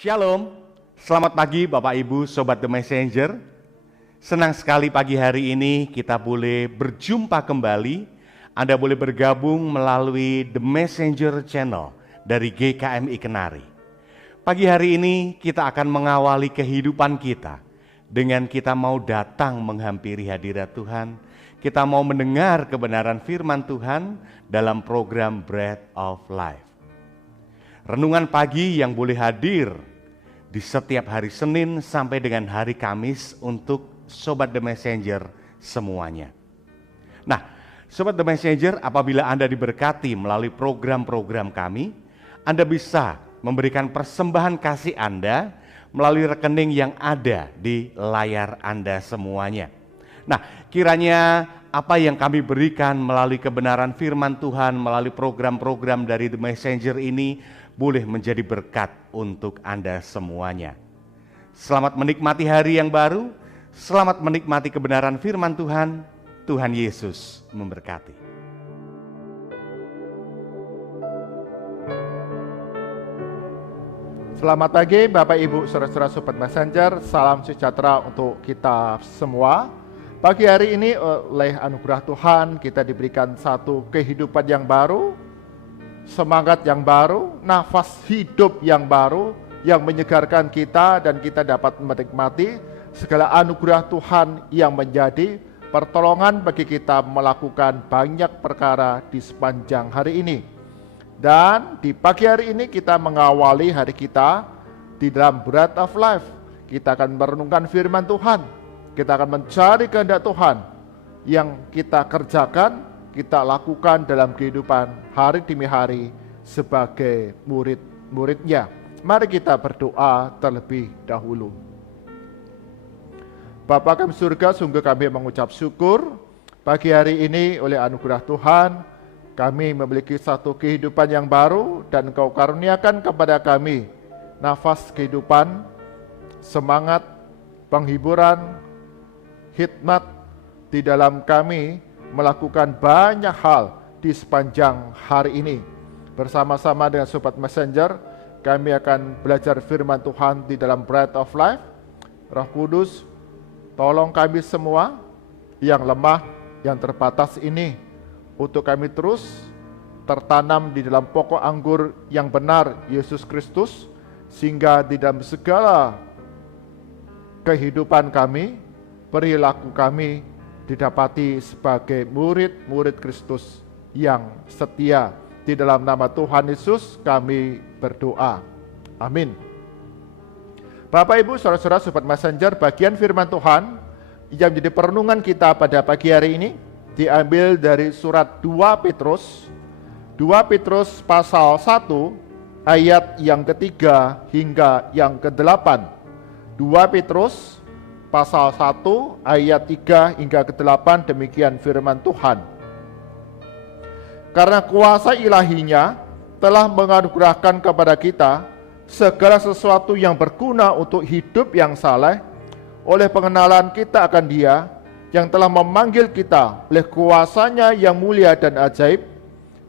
Shalom, selamat pagi Bapak Ibu Sobat The Messenger. Senang sekali pagi hari ini kita boleh berjumpa kembali. Anda boleh bergabung melalui The Messenger Channel dari GKMI Kenari. Pagi hari ini kita akan mengawali kehidupan kita dengan kita mau datang menghampiri hadirat Tuhan. Kita mau mendengar kebenaran firman Tuhan dalam program Bread of Life. Renungan pagi yang boleh hadir di setiap hari Senin sampai dengan hari Kamis untuk Sobat The Messenger semuanya. Nah, Sobat The Messenger, apabila Anda diberkati melalui program-program kami, Anda bisa memberikan persembahan kasih Anda melalui rekening yang ada di layar Anda semuanya. Nah, kiranya apa yang kami berikan melalui kebenaran firman Tuhan, melalui program-program dari The Messenger ini boleh menjadi berkat untuk Anda semuanya. Selamat menikmati hari yang baru, selamat menikmati kebenaran firman Tuhan. Tuhan Yesus memberkati. Selamat pagi Bapak Ibu Saudara-saudara Sobat Messenger, salam sejahtera untuk kita semua. Pagi hari ini oleh anugerah Tuhan kita diberikan satu kehidupan yang baru, semangat yang baru, nafas hidup yang baru yang menyegarkan kita dan kita dapat menikmati segala anugerah Tuhan yang menjadi pertolongan bagi kita melakukan banyak perkara di sepanjang hari ini. Dan di pagi hari ini kita mengawali hari kita di dalam Bread of Life. Kita akan merenungkan firman Tuhan, kita akan mencari kehendak Tuhan yang kita kerjakan, kita lakukan dalam kehidupan hari demi hari sebagai murid-muridnya. Mari kita berdoa terlebih dahulu. Bapa kami surga, sungguh kami mengucap syukur pagi hari ini oleh anugerah Tuhan kami memiliki satu kehidupan yang baru dan Engkau karuniakan kepada kami nafas kehidupan, semangat, penghiburan, hikmat di dalam kami melakukan banyak hal di sepanjang hari ini. Bersama-sama dengan Sobat Messenger, kami akan belajar firman Tuhan di dalam Bread of Life. Roh Kudus, tolong kami semua yang lemah, yang terbatas ini, untuk kami terus tertanam di dalam pokok anggur yang benar, Yesus Kristus, sehingga di dalam segala kehidupan kami, perilaku kami, didapati sebagai murid-murid Kristus yang setia. Di dalam nama Tuhan Yesus kami berdoa. Amin. Bapak Ibu Saudara-saudara Sobat Messenger, bagian firman Tuhan yang menjadi perenungan kita pada pagi hari ini diambil dari surat 2 Petrus pasal 1 ayat yang ketiga hingga yang ke-8. 2 Petrus pasal 1 ayat 3 hingga ke-8, demikian firman Tuhan. Karena kuasa ilahinya telah menganugerahkan kepada kita segala sesuatu yang berguna untuk hidup yang saleh oleh pengenalan kita akan Dia yang telah memanggil kita oleh kuasanya yang mulia dan ajaib.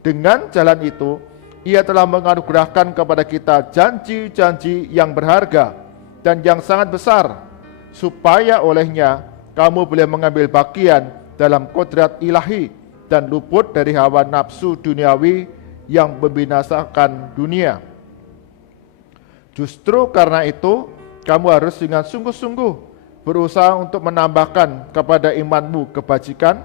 Dengan jalan itu Ia telah menganugerahkan kepada kita janji-janji yang berharga dan yang sangat besar, supaya olehnya kamu boleh mengambil bagian dalam kodrat ilahi dan luput dari hawa nafsu duniawi yang membinasakan dunia. Justru karena itu, kamu harus dengan sungguh-sungguh berusaha untuk menambahkan kepada imanmu kebajikan,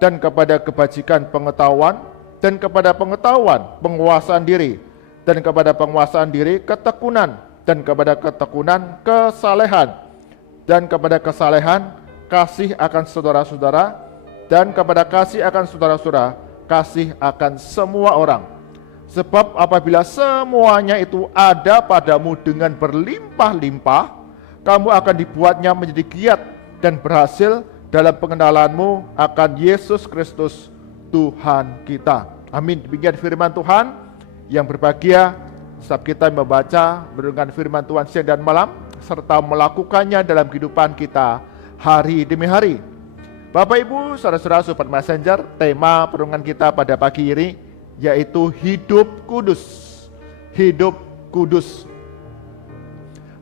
dan kepada kebajikan pengetahuan, dan kepada pengetahuan penguasaan diri, dan kepada penguasaan diri ketekunan, dan kepada ketekunan kesalehan, dan kepada kesalehan kasih akan saudara-saudara, dan kepada kasih akan saudara-saudara kasih akan semua orang. Sebab apabila semuanya itu ada padamu dengan berlimpah-limpah, kamu akan dibuatnya menjadi giat dan berhasil dalam pengenalanmu akan Yesus Kristus Tuhan kita. Amin. Demikian firman Tuhan yang berbahagia. Setiap kita membaca, merenungkan firman Tuhan siang dan malam, serta melakukannya dalam kehidupan kita hari demi hari. Bapak Ibu, saudara-saudara Sobat Messenger, tema perenungan kita pada pagi ini yaitu hidup kudus. Hidup kudus.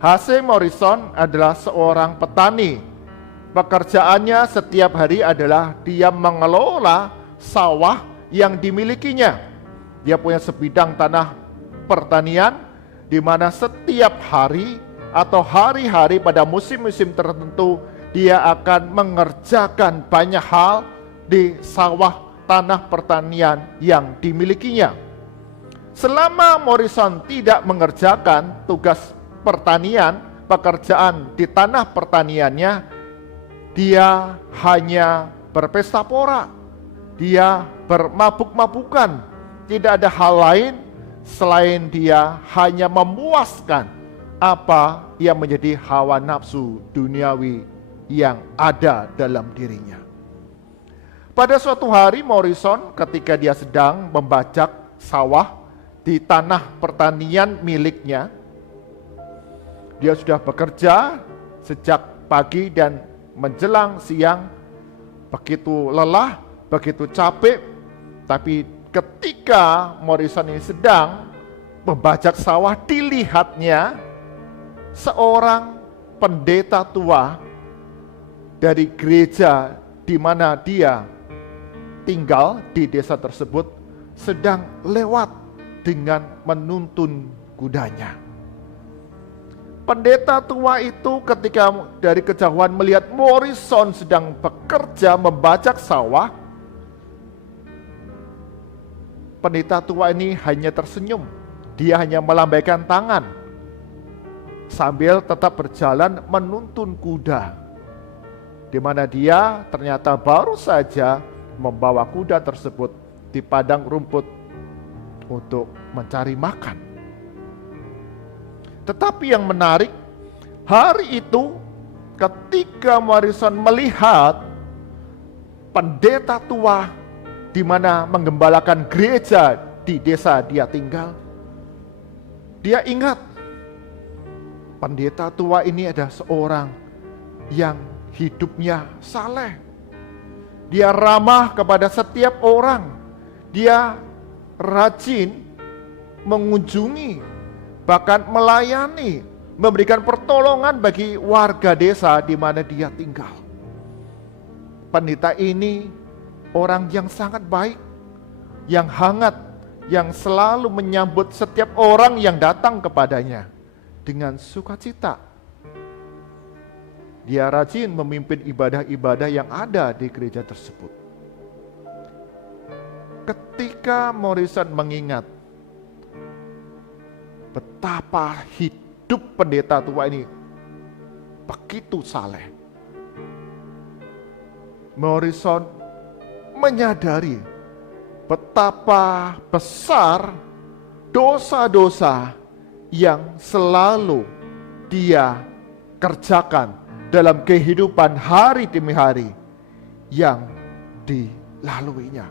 H.C. Morrison adalah seorang petani. Pekerjaannya setiap hari adalah dia mengelola sawah yang dimilikinya. Dia punya sebidang tanah pertanian di mana setiap hari atau hari-hari pada musim-musim tertentu dia akan mengerjakan banyak hal di sawah tanah pertanian yang dimilikinya. Selama Morrison tidak mengerjakan tugas pertanian, pekerjaan di tanah pertaniannya, dia hanya berpesta pora, dia bermabuk-mabukan. Tidak ada hal lain selain dia hanya memuaskan apa yang menjadi hawa nafsu duniawi yang ada dalam dirinya. Pada suatu hari Morrison ketika dia sedang membajak sawah di tanah pertanian miliknya, dia sudah bekerja sejak pagi dan menjelang siang, begitu lelah, begitu capek. Tapi ketika Morrison ini sedang membajak sawah, dilihatnya seorang pendeta tua dari gereja di mana dia tinggal di desa tersebut sedang lewat dengan menuntun kudanya. Pendeta tua itu ketika dari kejauhan melihat Morrison sedang bekerja membajak sawah, pendeta tua ini hanya tersenyum. Dia hanya melambaikan tangan sambil tetap berjalan menuntun kuda, di mana dia ternyata baru saja membawa kuda tersebut di padang rumput untuk mencari makan. Tetapi yang menarik, hari itu ketika Morrison melihat pendeta tua di mana menggembalakan gereja di desa dia tinggal, dia ingat pendeta tua ini adalah seorang yang hidupnya saleh. Dia ramah kepada setiap orang. Dia rajin mengunjungi, bahkan melayani, memberikan pertolongan bagi warga desa di mana dia tinggal. Pendeta ini orang yang sangat baik, yang hangat, yang selalu menyambut setiap orang yang datang kepadanya dengan sukacita. Dia rajin memimpin ibadah-ibadah yang ada di gereja tersebut. Ketika Morrison mengingat betapa hidup pendeta tua ini begitu saleh, Morrison menyadari betapa besar dosa-dosa yang selalu dia kerjakan dalam kehidupan hari demi hari yang dilaluinya.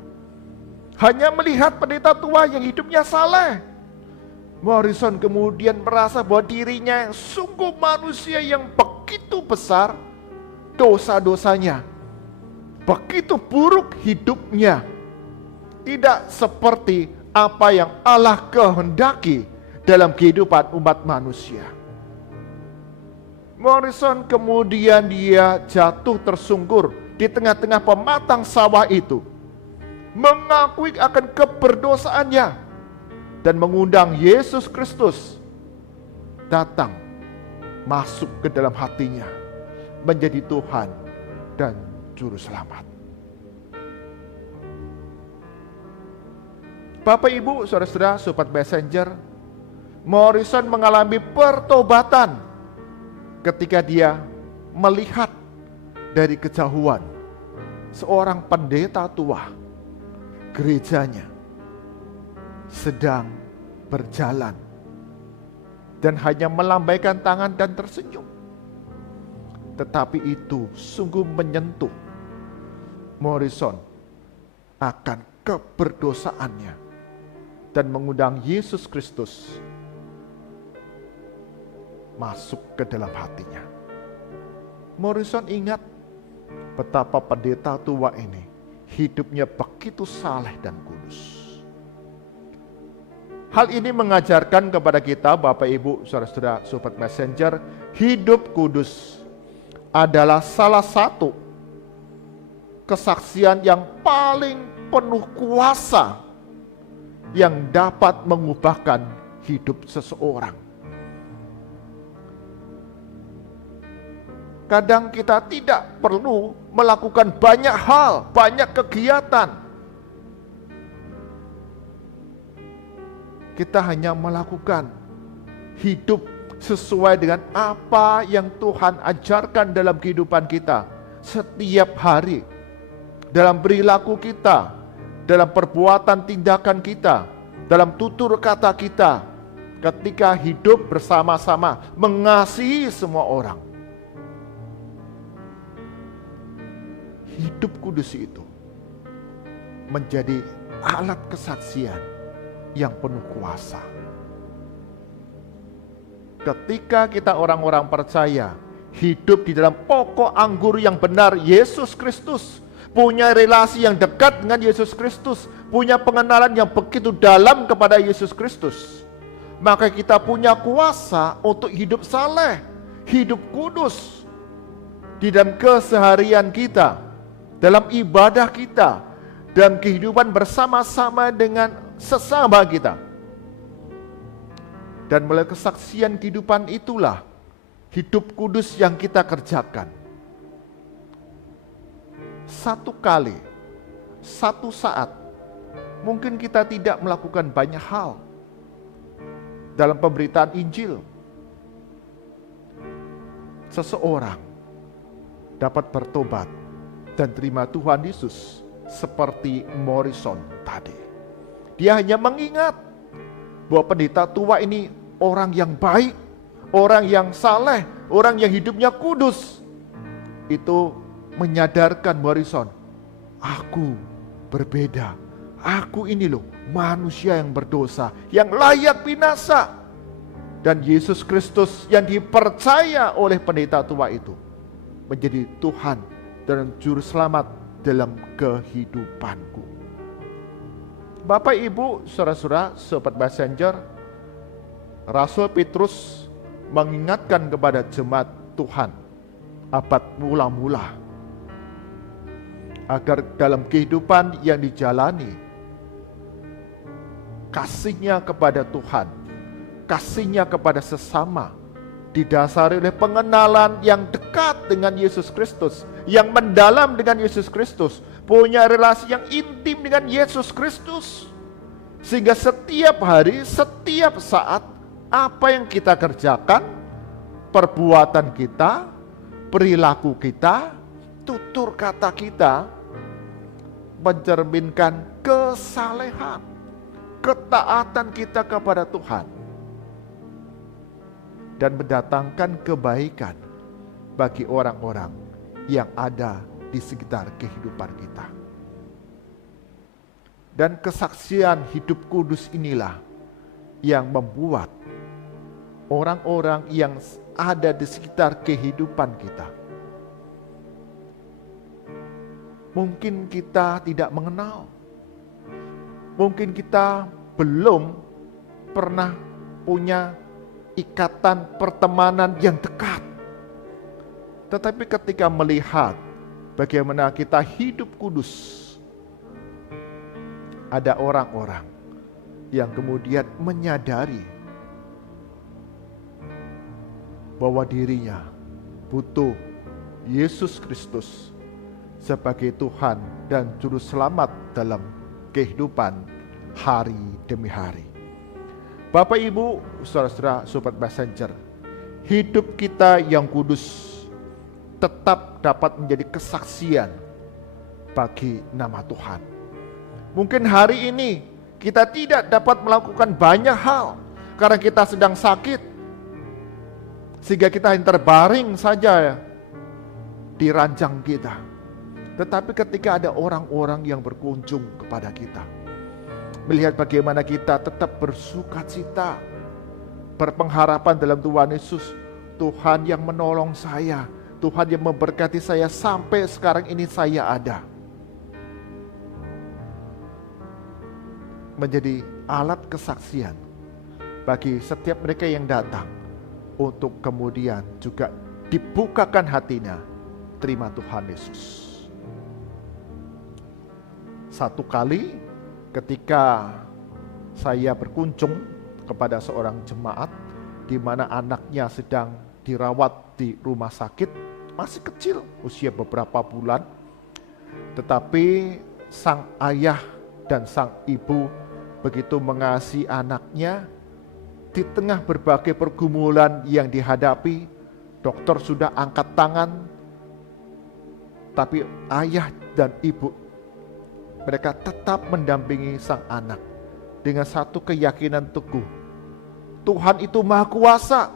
Hanya melihat pendeta tua yang hidupnya saleh, Morrison kemudian merasa bahwa dirinya sungguh manusia yang begitu besar dosa-dosanya, begitu buruk hidupnya, tidak seperti apa yang Allah kehendaki dalam kehidupan umat manusia. Morrison kemudian dia jatuh tersungkur di tengah-tengah pematang sawah itu, mengakui akan keberdosaannya dan mengundang Yesus Kristus datang masuk ke dalam hatinya, menjadi Tuhan dan Juru Selamat. Bapak Ibu, saudara-saudara, sobat messenger, Morrison mengalami pertobatan ketika dia melihat dari kejauhan seorang pendeta tua gerejanya sedang berjalan dan hanya melambaikan tangan dan tersenyum. Tetapi itu sungguh menyentuh Morrison akan keberdosaannya dan mengundang Yesus Kristus masuk ke dalam hatinya. Morrison ingat betapa pendeta tua ini hidupnya begitu saleh dan kudus. Hal ini mengajarkan kepada kita, Bapak Ibu, saudara-saudara, Sobat Messenger, hidup kudus adalah salah satu kesaksian yang paling penuh kuasa yang dapat mengubahkan hidup seseorang. Kadang kita tidak perlu melakukan banyak hal, banyak kegiatan. Kita hanya melakukan hidup sesuai dengan apa yang Tuhan ajarkan dalam kehidupan kita setiap hari, dalam perilaku kita, dalam perbuatan tindakan kita, dalam tutur kata kita, ketika hidup bersama-sama, mengasihi semua orang. Hidup kudus itu menjadi alat kesaksian yang penuh kuasa. Ketika kita orang-orang percaya hidup di dalam pokok anggur yang benar, Yesus Kristus, punya relasi yang dekat dengan Yesus Kristus, punya pengenalan yang begitu dalam kepada Yesus Kristus, maka kita punya kuasa untuk hidup saleh, hidup kudus di dalam keseharian kita, dalam ibadah kita, dalam kehidupan bersama-sama dengan sesama kita. Dan melalui kesaksian kehidupan itulah hidup kudus yang kita kerjakan. Satu kali, satu saat, mungkin kita tidak melakukan banyak hal dalam pemberitaan Injil. Seseorang dapat bertobat dan terima Tuhan Yesus seperti Morrison tadi. Dia hanya mengingat bahwa pendeta tua ini orang yang baik, orang yang saleh, orang yang hidupnya kudus. Itu menyadarkan Morrison, aku berbeda. Aku ini loh manusia yang berdosa, yang layak binasa. Dan Yesus Kristus yang dipercaya oleh pendeta tua itu menjadi Tuhan dan juru selamat dalam kehidupanku. Bapak Ibu, saudara-saudara, Sobat Messenger, Rasul Petrus mengingatkan kepada jemaat Tuhan abad mula-mula agar dalam kehidupan yang dijalani, kasihnya kepada Tuhan, kasihnya kepada sesama didasari oleh pengenalan yang dekat dengan Yesus Kristus, yang mendalam dengan Yesus Kristus, punya relasi yang intim dengan Yesus Kristus, sehingga setiap hari, setiap saat, apa yang kita kerjakan, perbuatan kita, perilaku kita, tutur kata kita, mencerminkan kesalehan, ketaatan kita kepada Tuhan, dan mendatangkan kebaikan bagi orang-orang yang ada di sekitar kehidupan kita. Dan kesaksian hidup kudus inilah yang membuat orang-orang yang ada di sekitar kehidupan kita, mungkin kita tidak mengenal, mungkin kita belum pernah punya ikatan pertemanan yang dekat. Tetapi ketika melihat bagaimana kita hidup kudus, ada orang-orang yang kemudian menyadari bahwa dirinya butuh Yesus Kristus sebagai Tuhan dan Juru Selamat dalam kehidupan hari demi hari. Bapak Ibu, saudara-saudara, Sobat Messenger, hidup kita yang kudus tetap dapat menjadi kesaksian bagi nama Tuhan. Mungkin hari ini kita tidak dapat melakukan banyak hal karena kita sedang sakit, sehingga kita hanya terbaring saja di ranjang kita. Tetapi ketika ada orang-orang yang berkunjung kepada kita, melihat bagaimana kita tetap bersukacita, berpengharapan dalam Tuhan Yesus, Tuhan yang menolong saya, Tuhan yang memberkati saya sampai sekarang ini saya ada, menjadi alat kesaksian bagi setiap mereka yang datang, untuk kemudian juga dibukakan hatinya. Terima Tuhan Yesus. Satu kali ketika saya berkunjung kepada seorang jemaat di mana anaknya sedang dirawat di rumah sakit, masih kecil, usia beberapa bulan, tetapi sang ayah dan sang ibu begitu mengasihi anaknya. Di tengah berbagai pergumulan yang dihadapi, dokter sudah angkat tangan, tapi ayah dan ibu mereka tetap mendampingi sang anak dengan satu keyakinan teguh. Tuhan itu Maha Kuasa.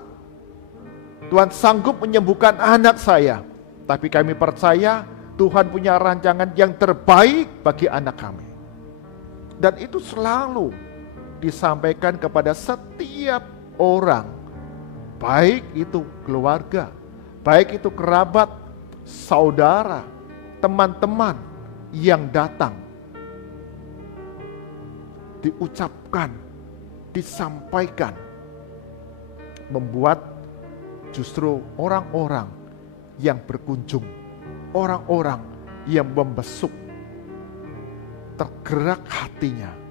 Tuhan sanggup menyembuhkan anak saya. Tapi kami percaya Tuhan punya rancangan yang terbaik bagi anak kami. Dan itu selalu disampaikan kepada setiap orang, baik itu keluarga, baik itu kerabat, saudara, teman-teman yang datang. Diucapkan, disampaikan, membuat justru orang-orang yang berkunjung, orang-orang yang membesuk, tergerak hatinya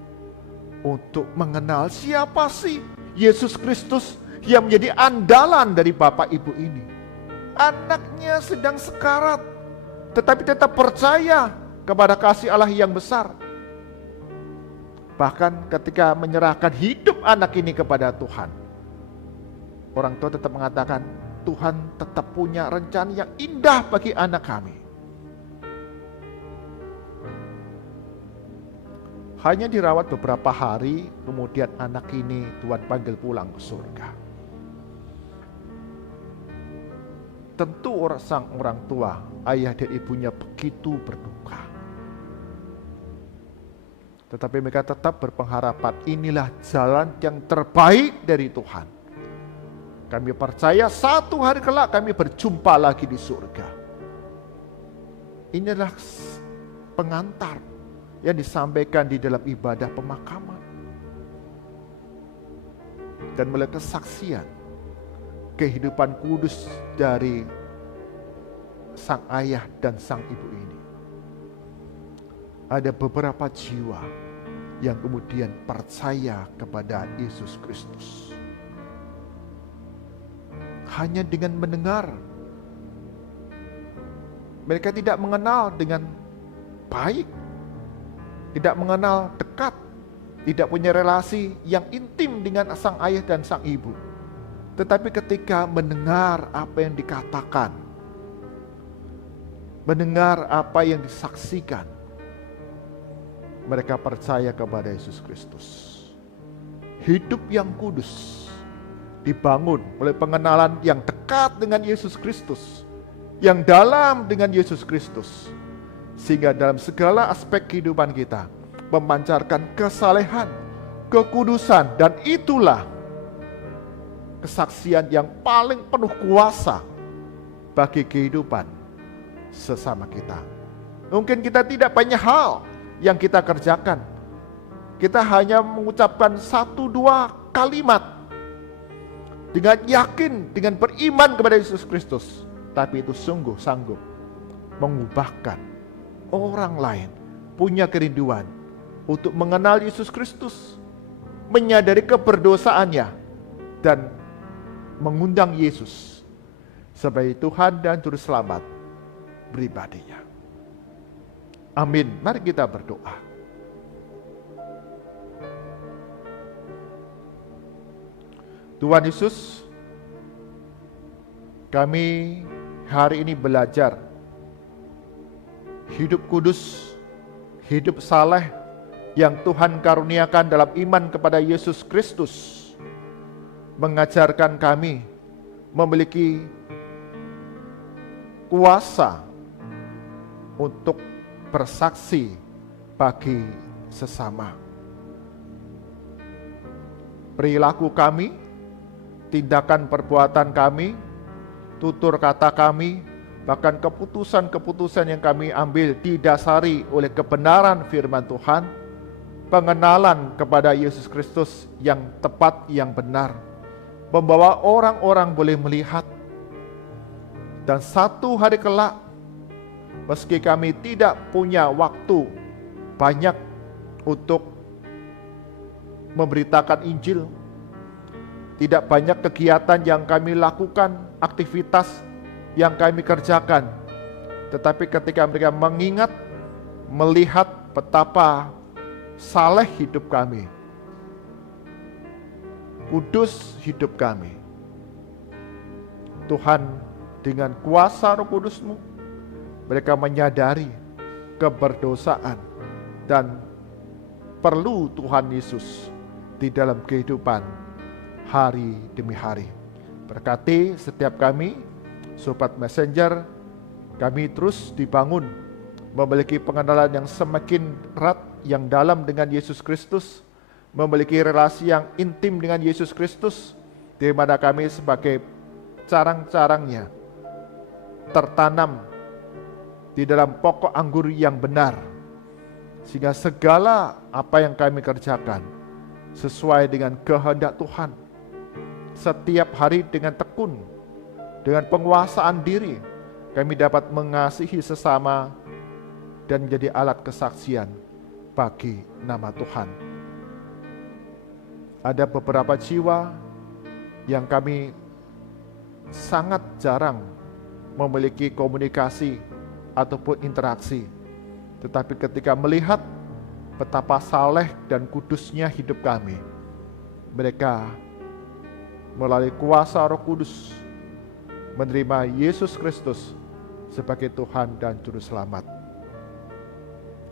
untuk mengenal siapa sih Yesus Kristus yang menjadi andalan dari Bapak Ibu ini. Anaknya sedang sekarat, tetapi tetap percaya kepada kasih Allah yang besar. Bahkan ketika menyerahkan hidup anak ini kepada Tuhan, orang tua tetap mengatakan, Tuhan tetap punya rencana yang indah bagi anak kami. Hanya dirawat beberapa hari, kemudian anak ini Tuhan panggil pulang ke surga. Tentu sang orang tua, ayah dan ibunya begitu berduka. Tetapi mereka tetap berpengharapan, inilah jalan yang terbaik dari Tuhan. Kami percaya satu hari kelak kami berjumpa lagi di surga. Inilah pengantar yang disampaikan di dalam ibadah pemakaman. Dan melalui kesaksian kehidupan kudus dari sang ayah dan sang ibu ini, ada beberapa jiwa yang kemudian percaya kepada Yesus Kristus. Hanya dengan mendengar, mereka tidak mengenal dengan baik, tidak mengenal dekat, tidak punya relasi yang intim dengan sang ayah dan sang ibu. Tetapi ketika mendengar apa yang dikatakan, mendengar apa yang disaksikan, mereka percaya kepada Yesus Kristus. Hidup yang kudus dibangun oleh pengenalan yang dekat dengan Yesus Kristus, yang dalam dengan Yesus Kristus. Sehingga dalam segala aspek kehidupan kita memancarkan kesalehan, kekudusan, dan itulah kesaksian yang paling penuh kuasa bagi kehidupan sesama kita. Mungkin kita tidak banyak hal yang kita kerjakan. Kita hanya mengucapkan 1-2 kalimat dengan yakin, dengan beriman kepada Yesus Kristus. Tapi itu sungguh sanggup mengubahkan orang lain, punya kerinduan untuk mengenal Yesus Kristus, menyadari keberdosaannya, dan mengundang Yesus sebagai Tuhan dan Juru Selamat pribadinya. Amin. Mari kita berdoa. Tuhan Yesus, kami hari ini belajar hidup kudus, hidup saleh yang Tuhan karuniakan dalam iman kepada Yesus Kristus, mengajarkan kami memiliki kuasa untuk bersaksi bagi sesama. Perilaku kami, tindakan perbuatan kami, tutur kata kami, bahkan keputusan-keputusan yang kami ambil didasari oleh kebenaran firman Tuhan, pengenalan kepada Yesus Kristus yang tepat, yang benar, membawa orang-orang boleh melihat. Dan satu hari kelak, meski kami tidak punya waktu banyak untuk memberitakan Injil, tidak banyak kegiatan yang kami lakukan, aktivitas yang kami kerjakan, tetapi ketika mereka mengingat, melihat betapa saleh hidup kami, kudus hidup kami, Tuhan dengan kuasa Roh Kudus-Mu, mereka menyadari keberdosaan dan perlu Tuhan Yesus di dalam kehidupan hari demi hari. Berkati setiap kami, Sobat Messenger, kami terus dibangun memiliki pengenalan yang semakin erat, yang dalam dengan Yesus Kristus, memiliki relasi yang intim dengan Yesus Kristus, di mana kami sebagai carang-carangnya tertanam di dalam pokok anggur yang benar, sehingga segala apa yang kami kerjakan sesuai dengan kehendak Tuhan. Setiap hari dengan tekun, dengan penguasaan diri, kami dapat mengasihi sesama dan menjadi alat kesaksian bagi nama Tuhan. Ada beberapa jiwa yang kami sangat jarang memiliki komunikasi ataupun interaksi, tetapi ketika melihat betapa saleh dan kudusnya hidup kami, mereka melalui kuasa Roh Kudus menerima Yesus Kristus sebagai Tuhan dan Juru Selamat.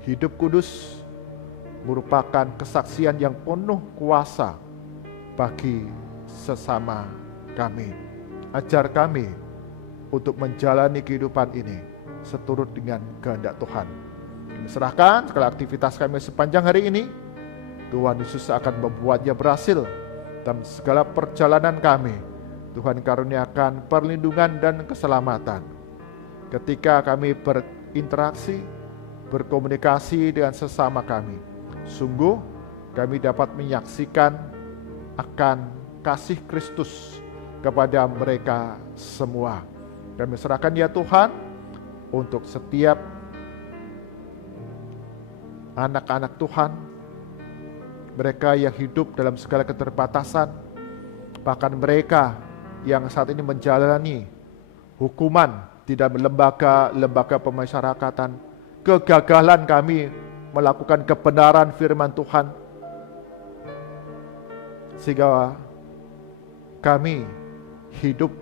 Hidup kudus merupakan kesaksian yang penuh kuasa bagi sesama kami. Ajar kami untuk menjalani kehidupan ini seturut dengan kehendak Tuhan. Kami serahkan segala aktivitas kami sepanjang hari ini. Tuhan Yesus akan membuatnya berhasil dalam segala perjalanan kami. Tuhan karuniakan perlindungan dan keselamatan. Ketika kami berinteraksi, berkomunikasi dengan sesama kami, sungguh kami dapat menyaksikan akan kasih Kristus kepada mereka semua. Kami serahkan ya Tuhan untuk setiap anak-anak Tuhan, mereka yang hidup dalam segala keterbatasan, bahkan mereka yang saat ini menjalani hukuman di dalam lembaga pemasyarakatan, kegagalan kami melakukan kebenaran firman Tuhan, sehingga kami hidup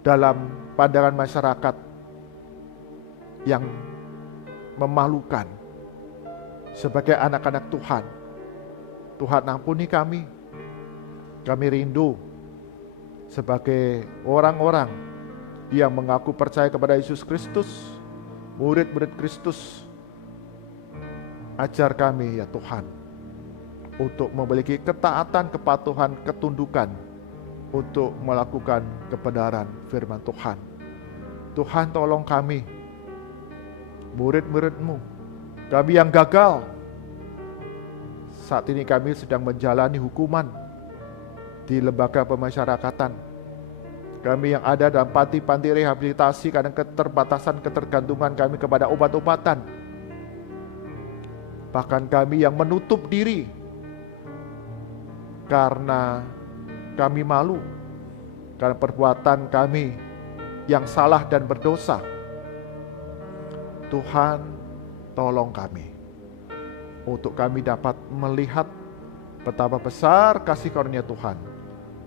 dalam pandangan masyarakat yang memalukan. Sebagai anak-anak Tuhan, Tuhan ampuni kami. Kami rindu sebagai orang-orang yang mengaku percaya kepada Yesus Kristus, murid-murid Kristus. Ajar kami ya Tuhan untuk memiliki ketaatan, kepatuhan, ketundukan untuk melakukan kebenaran firman Tuhan. Tuhan tolong kami, murid-murid-Mu, kami yang gagal. Saat ini kami sedang menjalani hukuman di lembaga pemasyarakatan. Kami yang ada dalam panti-panti rehabilitasi, karena keterbatasan ketergantungan kami kepada obat-obatan. Bahkan kami yang menutup diri karena kami malu karena perbuatan kami yang salah dan berdosa. Tuhan, tolong kami untuk kami dapat melihat betapa besar kasih karunia Tuhan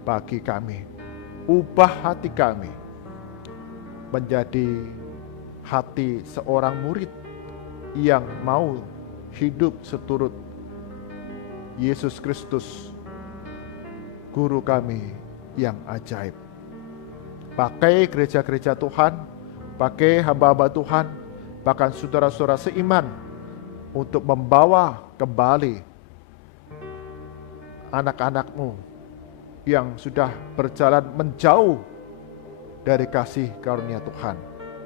bagi kami. Ubah hati kami menjadi hati seorang murid yang mau hidup seturut Yesus Kristus, Guru kami yang ajaib. Pakai gereja-gereja Tuhan, pakai hamba-hamba Tuhan, bahkan saudara-saudara seiman, untuk membawa kembali anak-anak-Mu yang sudah berjalan menjauh dari kasih karunia Tuhan.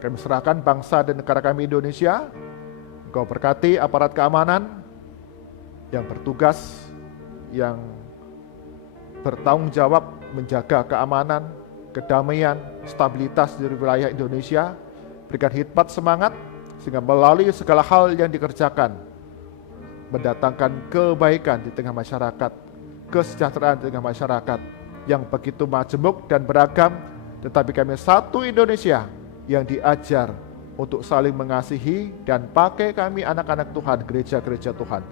Kami serahkan bangsa dan negara kami Indonesia. Engkau berkati aparat keamanan, yang bertugas, yang bertanggung jawab menjaga keamanan, kedamaian, stabilitas di wilayah Indonesia. Berikan hikmat semangat sehingga melalui segala hal yang dikerjakan mendatangkan kebaikan di tengah masyarakat, kesejahteraan di tengah masyarakat yang begitu majemuk dan beragam, tetapi kami satu Indonesia yang diajar untuk saling mengasihi dan pakai kami anak-anak Tuhan, gereja-gereja Tuhan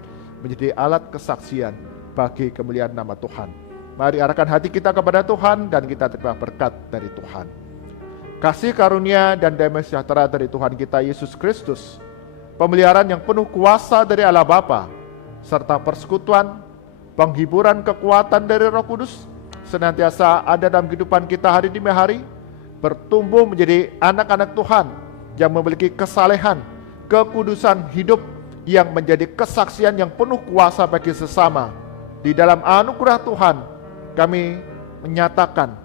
menjadi alat kesaksian bagi kemuliaan nama Tuhan. Mari arahkan hati kita kepada Tuhan dan kita terima berkat dari Tuhan. Kasih karunia dan damai sejahtera dari Tuhan kita Yesus Kristus, pemeliharaan yang penuh kuasa dari Allah Bapa, serta persekutuan, penghiburan kekuatan dari Roh Kudus, senantiasa ada dalam kehidupan kita hari demi hari, bertumbuh menjadi anak-anak Tuhan yang memiliki kesalehan, kekudusan hidup yang menjadi kesaksian yang penuh kuasa bagi sesama. Di dalam anugerah Tuhan, kami menyatakan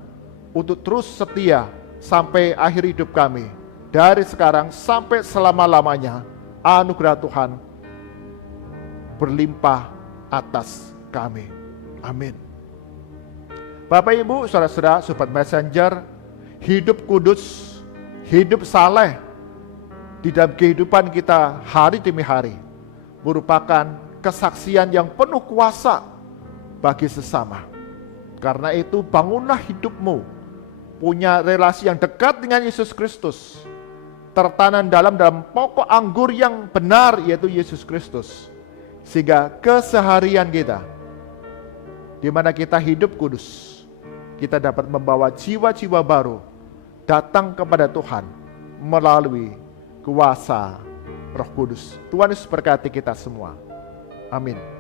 untuk terus setia sampai akhir hidup kami. Dari sekarang sampai selama-lamanya, anugerah Tuhan berlimpah atas kami. Amin. Bapak Ibu, saudara-saudara, sobat messenger, hidup kudus, hidup saleh di dalam kehidupan kita hari demi hari merupakan kesaksian yang penuh kuasa bagi sesama. Karena itu bangunlah hidupmu punya relasi yang dekat dengan Yesus Kristus, tertanam dalam pokok anggur yang benar, yaitu Yesus Kristus, sehingga keseharian kita di mana kita hidup kudus, kita dapat membawa jiwa-jiwa baru datang kepada Tuhan melalui kuasa Roh Kudus. Tuhan Yesus berkati kita semua. Amin.